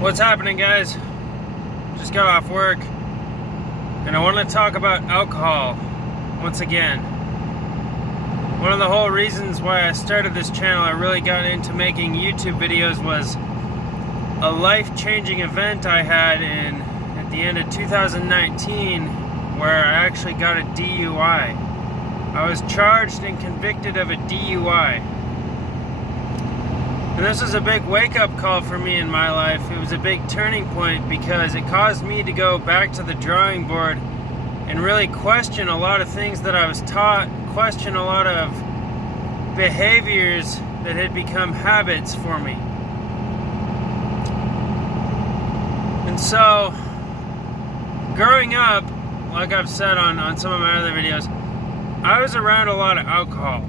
What's happening, guys? Just got off work and I want to talk about alcohol once again. One of the whole reasons why I started this channel, I really got into making YouTube videos, was a life-changing event I had at the end of 2019 where I actually got a DUI. I was charged and convicted of a DUI. And this was a big wake-up call for me in my life. It was a big turning point because it caused me to go back to the drawing board and really question a lot of things that I was taught, question a lot of behaviors that had become habits for me. And so, growing up, like I've said on some of my other videos, I was around a lot of alcohol.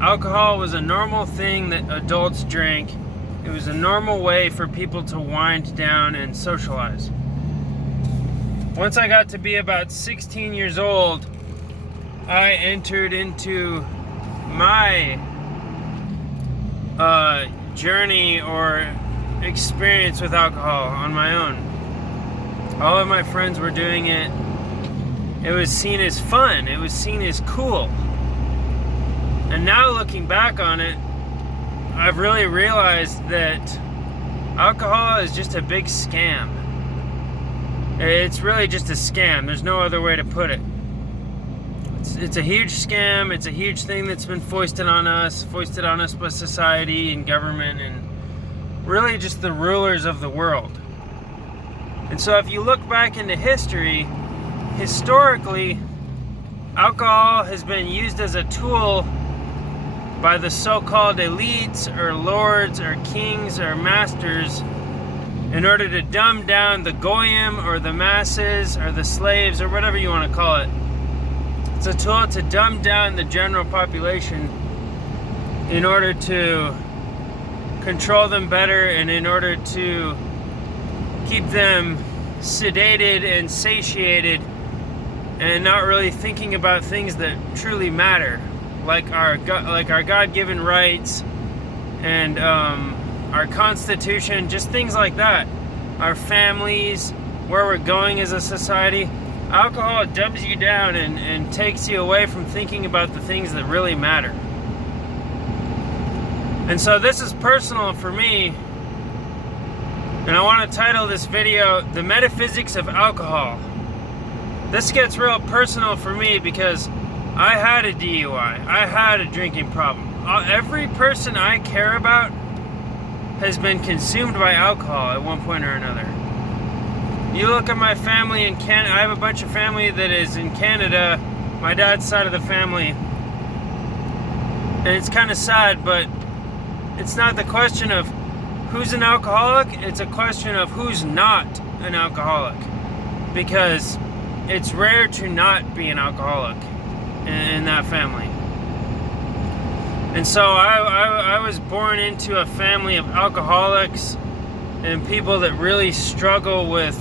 Alcohol was a normal thing that adults drank. It was a normal way for people to wind down and socialize. Once I got to be about 16 years old, I entered into my journey or experience with alcohol on my own. All of my friends were doing it. It was seen as fun. It was seen as cool. And now looking back on it, I've really realized that alcohol is just a big scam. It's really just a scam. There's no other way to put it. It's a huge scam. It's a huge thing that's been foisted on us by society and government and really just the rulers of the world. And so if you look back into history, historically, alcohol has been used as a tool by the so-called elites or lords or kings or masters in order to dumb down the goyim or the masses or the slaves or whatever you want to call it. It's a tool to dumb down the general population in order to control them better and in order to keep them sedated and satiated and not really thinking about things that truly matter. Like our God-given rights and our Constitution, just things like that. Our families, where we're going as a society. Alcohol dumbs you down and takes you away from thinking about the things that really matter. And so this is personal for me, and I want to title this video, The Metaphysics of Alcohol. This gets real personal for me because I had a DUI. I had a drinking problem. Every person I care about has been consumed by alcohol at one point or another. You look at my family in Canada. I have a bunch of family that is in Canada, my dad's side of the family. And it's kind of sad, but it's not the question of who's an alcoholic. It's a question of who's not an alcoholic. Because it's rare to not be an alcoholic in that family. And so I was born into a family of alcoholics and people that really struggle with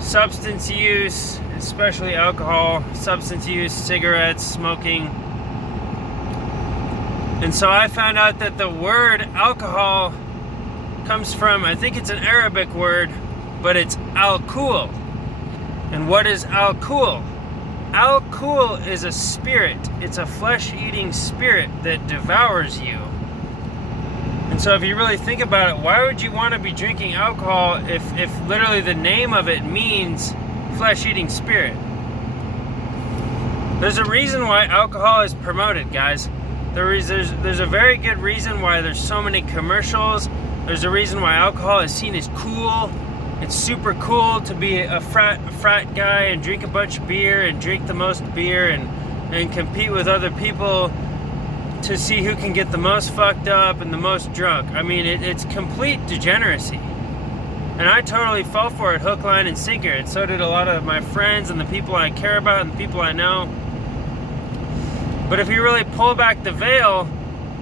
substance use, especially alcohol, substance use, cigarettes, smoking. And so I found out that the word alcohol comes from, I think it's an Arabic word, but it's al-kul. And what is al-kul? Al-kul is a spirit. It's a flesh-eating spirit that devours you. And so if you really think about it, why would you want to be drinking alcohol if literally the name of it means flesh-eating spirit? There's a reason why alcohol is promoted, guys. There's a very good reason why there's so many commercials. There's a reason why alcohol is seen as cool. It's super cool to be a frat guy and drink a bunch of beer and drink the most beer and compete with other people to see who can get the most fucked up and the most drunk. I mean, it's complete degeneracy. And I totally fell for it, hook, line, and sinker. And so did a lot of my friends and the people I care about and the people I know. But if you really pull back the veil,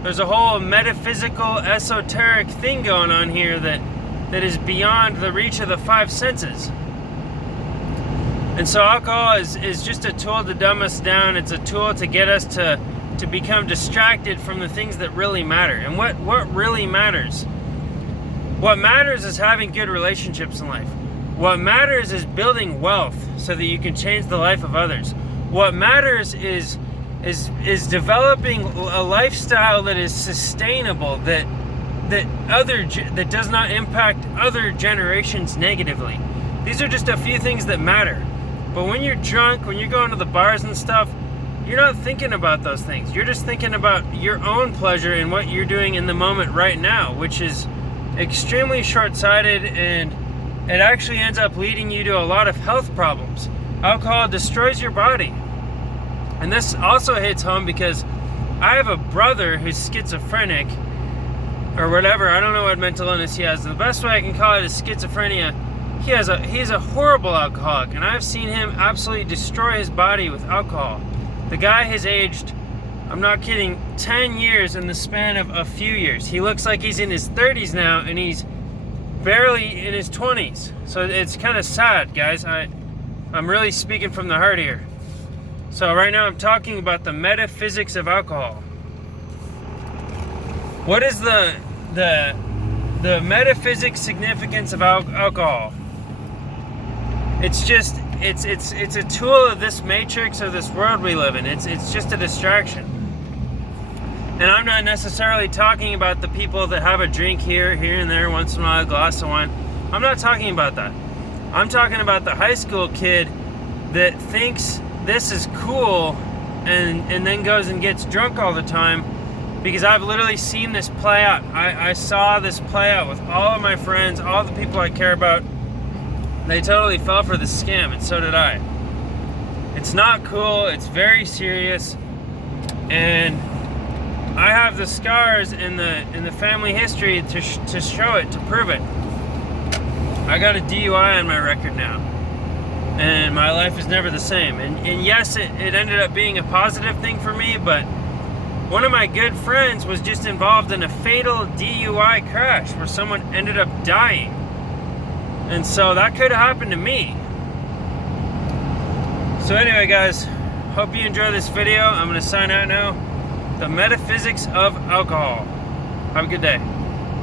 there's a whole metaphysical, esoteric thing going on here that is beyond the reach of the five senses. And so alcohol is just a tool to dumb us down. It's a tool to get us to to become distracted from the things that really matter. And what really matters What matters is having good relationships in life. What matters is building wealth so that you can change the life of others. What matters is developing a lifestyle that is sustainable, that does not impact other generations negatively. These are just a few things that matter. But when you're drunk, when you're going to the bars and stuff, you're not thinking about those things. You're just thinking about your own pleasure and what you're doing in the moment right now, which is extremely short-sighted, and it actually ends up leading you to a lot of health problems. Alcohol destroys your body. And this also hits home because I have a brother who's schizophrenic or whatever. I don't know what mental illness he has. The best way I can call it is schizophrenia. He's a horrible alcoholic, and I've seen him absolutely destroy his body with alcohol. The guy has aged, I'm not kidding, 10 years in the span of a few years. He looks like he's in his 30s now, and he's barely in his 20s. So it's kind of sad, guys. I'm really speaking from the heart here. So right now I'm talking about the metaphysics of alcohol. What is the metaphysics significance of alcohol? It's just it's a tool of this matrix or this world we live in. It's just a distraction. And I'm not necessarily talking about the people that have a drink here and there, once in a while, a glass of wine. I'm not talking about that. I'm talking about the high school kid that thinks this is cool and then goes and gets drunk all the time, because I've literally seen this play out. I saw this play out with all of my friends, all the people I care about. They totally fell for the scam, and so did I. It's not cool. It's very serious, and I have the scars in the family history to show it, to prove it. I got a DUI on my record now, and my life is never the same. And yes, it ended up being a positive thing for me, but one of my good friends was just involved in a fatal DUI crash where someone ended up dying. And so that could have happened to me. So anyway, guys, hope you enjoy this video. I'm going to sign out now. The metaphysics of alcohol. Have a good day.